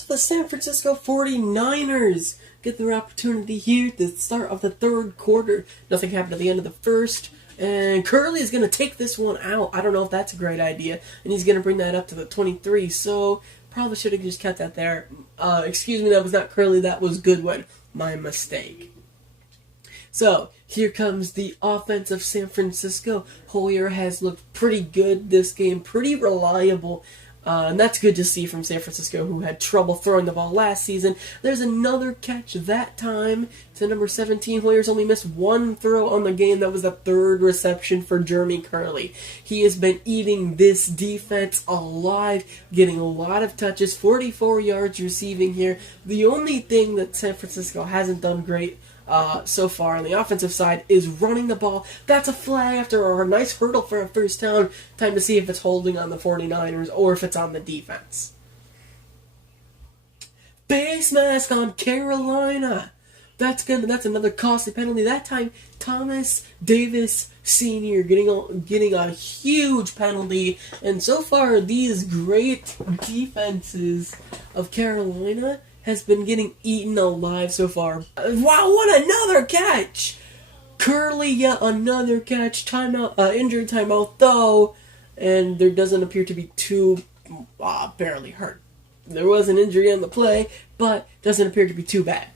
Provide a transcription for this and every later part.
So the San Francisco 49ers get their opportunity here at the start of the third quarter. Nothing happened at the end of the first. And Curley is going to take this one out. I don't know if that's a great idea. And he's going to bring that up to the 23. So probably should have just kept that there. Excuse me, that was not Curley. That was Goodwin. My mistake. So here comes the offense of San Francisco. Hoyer has looked pretty good this game. Pretty reliable. And that's good to see from San Francisco, who had trouble throwing the ball last season. There's another catch that time to number 17. Hoyer's only missed one throw on the game. That was the third reception for Jeremy Curley. He has been eating this defense alive, getting a lot of touches, 44 yards receiving here. The only thing that San Francisco hasn't done great so far on the offensive side is running the ball. That's a flag after a nice hurdle for a first down. Time to see if it's holding on the 49ers or if it's on the defense. Face mask on Carolina. That's another costly penalty. That time, Thomas Davis Sr. getting a huge penalty. And so far, these great defenses of Carolina has been getting eaten alive so far. Wow, what another catch! Curley, yet another catch. Timeout, injured timeout though, and there doesn't appear to be too barely hurt. There was an injury on the play, but doesn't appear to be too bad.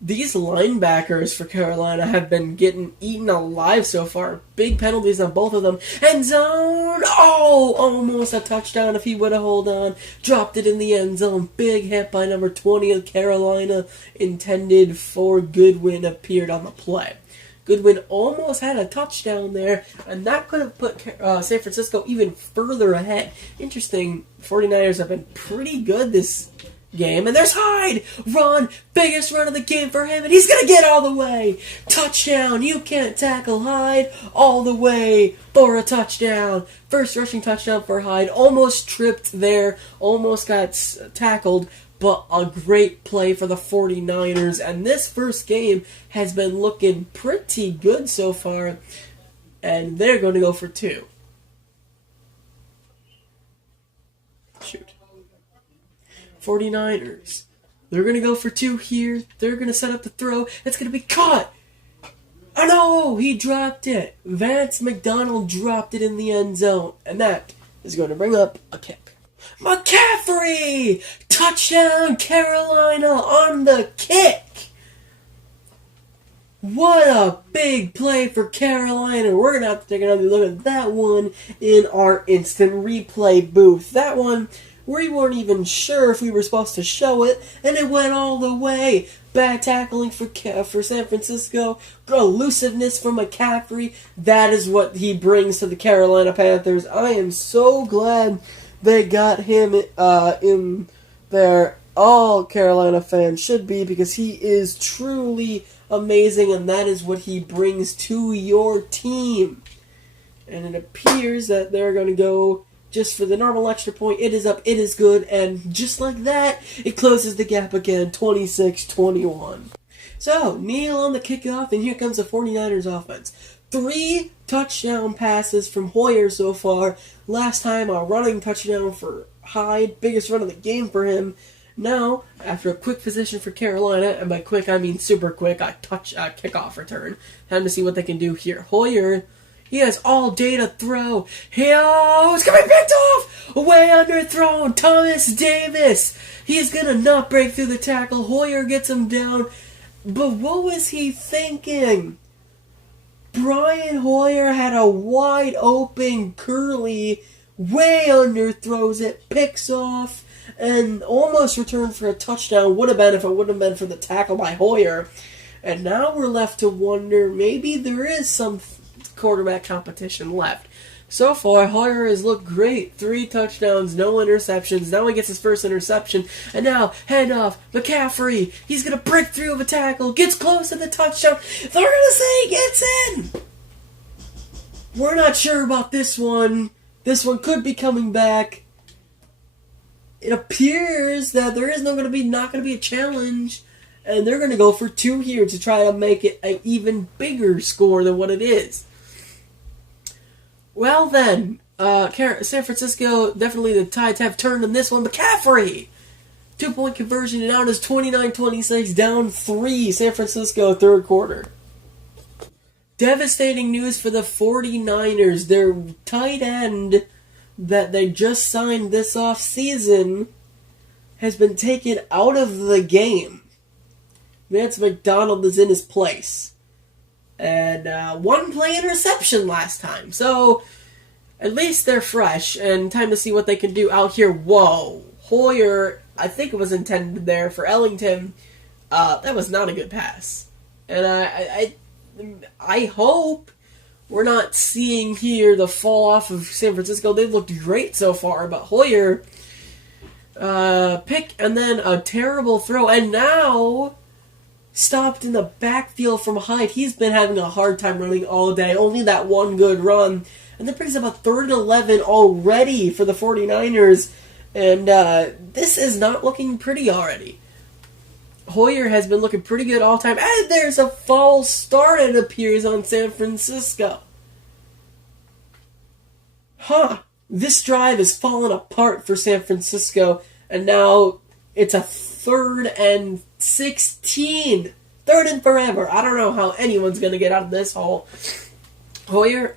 These linebackers for Carolina have been getting eaten alive so far. Big penalties on both of them. End zone! Oh! Almost a touchdown if he would have held on. Dropped it in the end zone. Big hit by number 20 of Carolina. Intended for Goodwin appeared on the play. Goodwin almost had a touchdown there, and that could have put San Francisco even further ahead. Interesting, 49ers have been pretty good this game, and there's Hyde! Run! Biggest run of the game for him, and he's gonna get all the way! Touchdown! You can't tackle Hyde all the way for a touchdown! First rushing touchdown for Hyde. Almost tripped there, almost got tackled, but a great play for the 49ers, and this first game has been looking pretty good so far, and they're going to go for two. Shoot. 49ers. They're going to go for two here. They're going to set up the throw. It's going to be caught. Oh no! He dropped it. Vance McDonald dropped it in the end zone. And that is going to bring up a kick. McCaffrey! Touchdown Carolina on the kick! What a big play for Carolina. We're going to have to take another look at that one in our instant replay booth. That one, we weren't even sure if we were supposed to show it, and it went all the way. Bad tackling for San Francisco. Elusiveness from McCaffrey. That is what he brings to the Carolina Panthers. I am so glad they got him in there. All Carolina fans should be, because he is truly amazing, and that is what he brings to your team. And it appears that they're going to go just for the normal extra point. It is up, it is good, and just like that, it closes the gap again, 26-21. So, Neal on the kickoff, and here comes the 49ers offense. 3 touchdown passes from Hoyer so far. Last time, a running touchdown for Hyde. Biggest run of the game for him. Now, after a quick position for Carolina, and by quick I mean super quick, a kickoff return. Time to see what they can do here. Hoyer, he has all day to throw. It's going to be picked off! Way underthrown. Thomas Davis. He's going to not break through the tackle. Hoyer gets him down. But what was he thinking? Brian Hoyer had a wide open Curley, way underthrows it, picks off, and almost returned for a touchdown. Would have been if it wouldn't have been for the tackle by Hoyer. And now we're left to wonder, maybe there is some quarterback competition left. So far, Hoyer has looked great. 3 touchdowns, no interceptions. Now he gets his first interception. And now, handoff, McCaffrey. He's going to break through of a tackle. Gets close to the touchdown. They're going to say he gets in. We're not sure about this one. This one could be coming back. It appears that there is not going to be a challenge. And they're going to go for 2 here to try to make it an even bigger score than what it is. Well then, San Francisco, definitely the tides have turned on this one. McCaffrey 2-point conversion, and now it is 29-26, down 3, San Francisco, third quarter. Devastating news for the 49ers. Their tight end that they just signed this offseason has been taken out of the game. Vance McDonald is in his place. And one play interception last time. So, at least they're fresh, and time to see what they can do out here. Whoa. Hoyer, I think it was intended there for Ellington. That was not a good pass. And I hope we're not seeing here the fall off of San Francisco. They've looked great so far, but Hoyer, pick and then a terrible throw, and now stopped in the backfield from Hyde. He's been having a hard time running all day. Only that one good run. And that brings up a 3rd and 11 already for the 49ers. And this is not looking pretty already. Hoyer has been looking pretty good all time. And there's a false start, it appears, on San Francisco. This drive is falling apart for San Francisco. And now it's a 3rd and 16. 3rd and forever. I don't know how anyone's going to get out of this hole. Hoyer,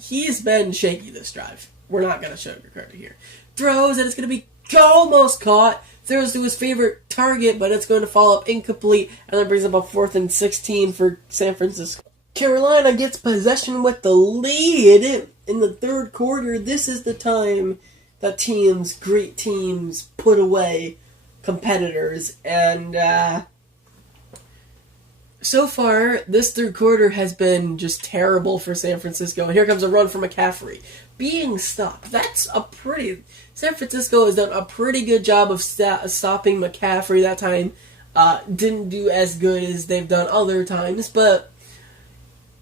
he's been shaky this drive. We're not going to sugarcoat it here. Throws, and it's going to be almost caught. Throws to his favorite target, but it's going to fall up incomplete, and that brings up a 4th and 16 for San Francisco. Carolina gets possession with the lead in the third quarter. This is the time that great teams, put away competitors, and so far, this third quarter has been just terrible for San Francisco. And here comes a run for McCaffrey. Being stopped. San Francisco has done a pretty good job of stopping McCaffrey that time. Didn't do as good as they've done other times, but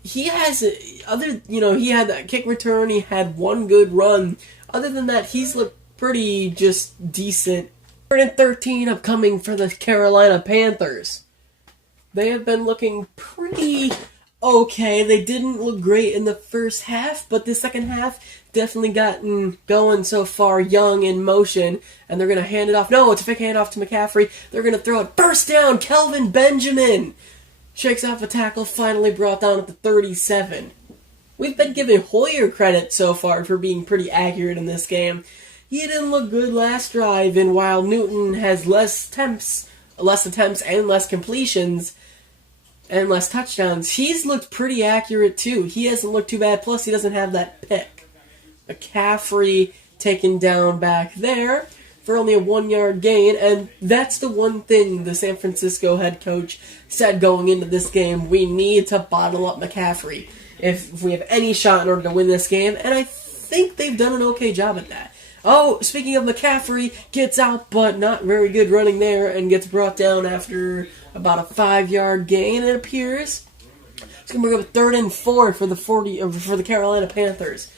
he had that kick return. He had one good run. Other than that, he's looked pretty just decent. 3rd and 13 upcoming for the Carolina Panthers. They have been looking pretty okay. They didn't look great in the first half, but the second half definitely gotten going so far. Young in motion, and they're going to hand it off. No, it's a fake handoff to McCaffrey. They're going to throw it. First down, Kelvin Benjamin shakes off a tackle, finally brought down at the 37. We've been giving Hoyer credit so far for being pretty accurate in this game. He didn't look good last drive, and while Newton has less attempts and less completions and less touchdowns, he's looked pretty accurate too. He hasn't looked too bad, plus he doesn't have that pick. McCaffrey taken down back there for only a 1-yard gain, and that's the one thing the San Francisco head coach said going into this game. We need to bottle up McCaffrey if we have any shot in order to win this game, and I think they've done an okay job at that. Oh, speaking of McCaffrey, gets out, but not very good running there, and gets brought down after about a 5-yard gain, it appears. It's going to bring up a 3rd and 4 for the Carolina Panthers.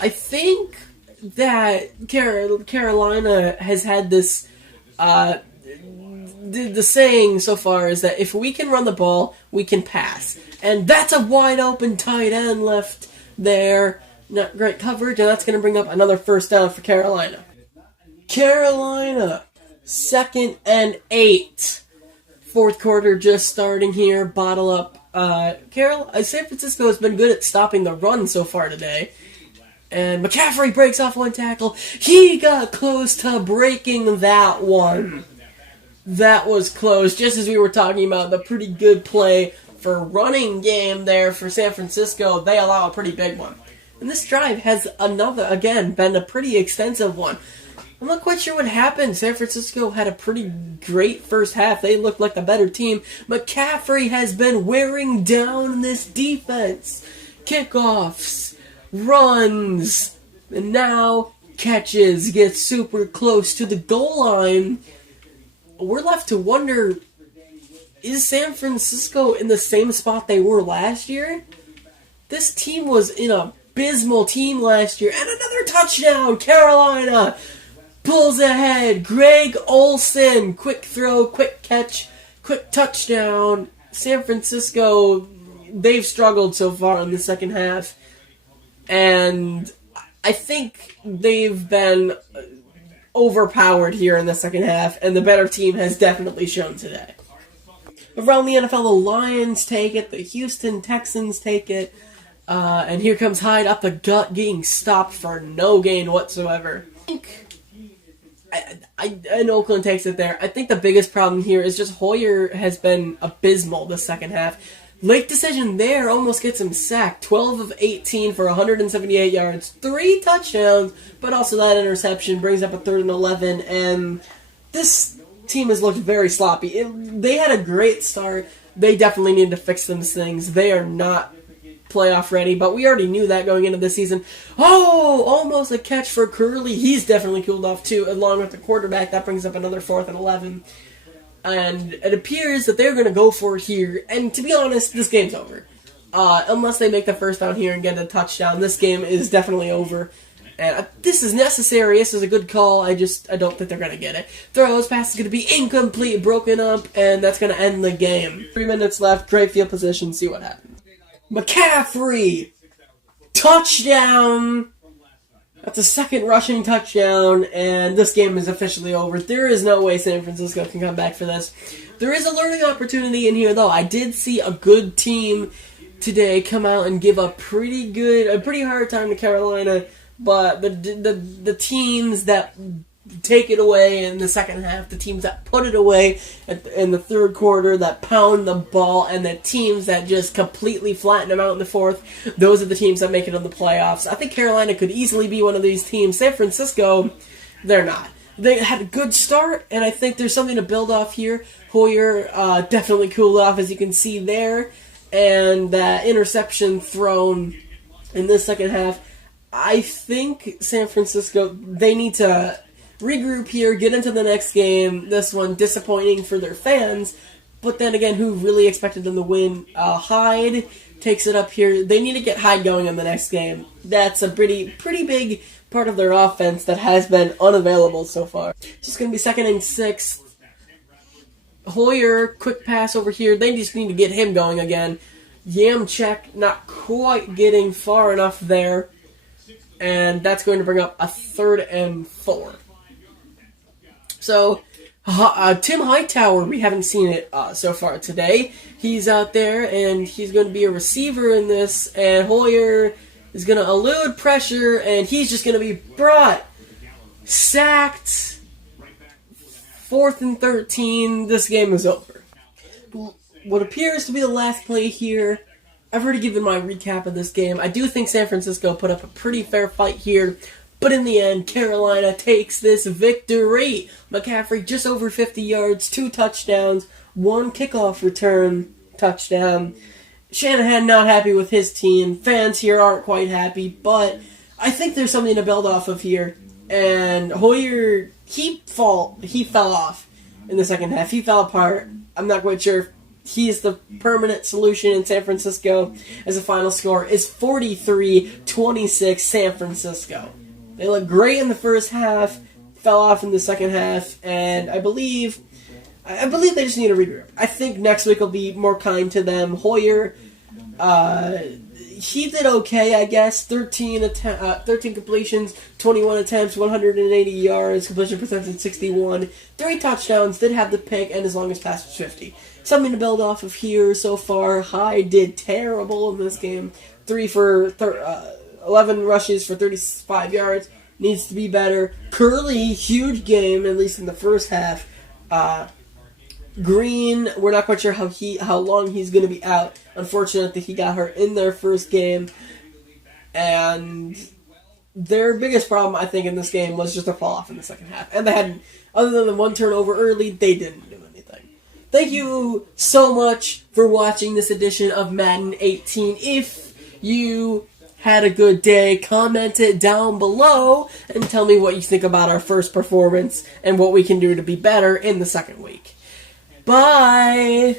I think that Carolina has had this, the saying so far is that if we can run the ball, we can pass. And that's a wide open tight end left there. Not great coverage, and that's going to bring up another first down for Carolina. Carolina, 2nd and 8. Fourth quarter just starting here. Bottle up. San Francisco has been good at stopping the run so far today. And McCaffrey breaks off one tackle. He got close to breaking that one. That was close. Just as we were talking about the pretty good play for running game there for San Francisco, they allow a pretty big one. And this drive has been a pretty extensive one. I'm not quite sure what happened. San Francisco had a pretty great first half. They looked like the better team. McCaffrey has been wearing down this defense. Kickoffs, runs, and now catches, gets super close to the goal line. We're left to wonder, is San Francisco in the same spot they were last year? This team was in a abysmal team last year, and another touchdown. Carolina pulls ahead. Greg Olsen, quick throw, quick catch, quick touchdown. San Francisco, they've struggled so far in the second half, and I think they've been overpowered here in the second half, and the better team has definitely shown today. Around the NFL, the Lions take it, the Houston Texans take it, and here comes Hyde up the gut, getting stopped for no gain whatsoever. And Oakland takes it there. I think the biggest problem here is just Hoyer has been abysmal the second half. Late decision there almost gets him sacked. 12 of 18 for 178 yards, 3 touchdowns, but also that interception brings up a 3rd and 11, and this team has looked very sloppy. They had a great start. They definitely need to fix those things. They are not playoff ready, but we already knew that going into this season. Oh, almost a catch for Curley. He's definitely cooled off too, along with the quarterback. That brings up another 4th and 11. And it appears that they're going to go for it here. And to be honest, this game's over. Unless they make the first down here and get a touchdown, this game is definitely over. And this is necessary. This is a good call. I don't think they're going to get it. Throws, pass is going to be incomplete, broken up, and that's going to end the game. 3 minutes left. Great field position. See what happens. McCaffrey! Touchdown! That's a second rushing touchdown, and this game is officially over. There is no way San Francisco can come back for this. There is a learning opportunity in here, though. I did see a good team today come out and give a pretty hard time to Carolina, but the teams that take it away in the second half, the teams that put it away in the third quarter, that pound the ball, and the teams that just completely flatten them out in the fourth, those are the teams that make it in the playoffs. I think Carolina could easily be one of these teams. San Francisco, they're not. They had a good start, and I think there's something to build off here. Hoyer definitely cooled off, as you can see there, and that interception thrown in this second half. I think San Francisco, they need to regroup here, get into the next game. This one disappointing for their fans, but then again, who really expected them to win? Hyde takes it up here. They need to get Hyde going in the next game. That's a pretty big part of their offense that has been unavailable so far. It's just going to be 2nd and 6. Hoyer, quick pass over here. They just need to get him going again. Yamchek not quite getting far enough there, and that's going to bring up a 3rd and 4. So, Tim Hightower, we haven't seen it so far today. He's out there, and he's going to be a receiver in this, and Hoyer is going to elude pressure, and he's just going to be sacked. 4th and 13, this game is over. What appears to be the last play here, I've already given my recap of this game. I do think San Francisco put up a pretty fair fight here, but in the end, Carolina takes this victory. McCaffrey just over 50 yards, 2 touchdowns, 1 kickoff return touchdown. Shanahan not happy with his team. Fans here aren't quite happy, but I think there's something to build off of here. And Hoyer, he fell off in the second half. He fell apart. I'm not quite sure if he's the permanent solution in San Francisco, as the final score is 43-26 San Francisco. They looked great in the first half, fell off in the second half, and I believe they just need to regroup. I think next week will be more kind to them. Hoyer, he did okay, I guess. 13 completions, 21 attempts, 180 yards, completion percentage 61. 3 touchdowns, did have the pick, and his longest pass was 50. Something to build off of here so far. Hyde did terrible in this game. 11 rushes for 35 yards. Needs to be better. Curley, huge game, at least in the first half. Green, we're not quite sure how long he's going to be out. Unfortunately, he got hurt in their first game. And their biggest problem, I think, in this game was just a fall off in the second half. And they had, other than the 1 turnover early, they didn't do anything. Thank you so much for watching this edition of Madden 18. If you had a good day, comment it down below and tell me what you think about our first performance and what we can do to be better in the second week. Bye!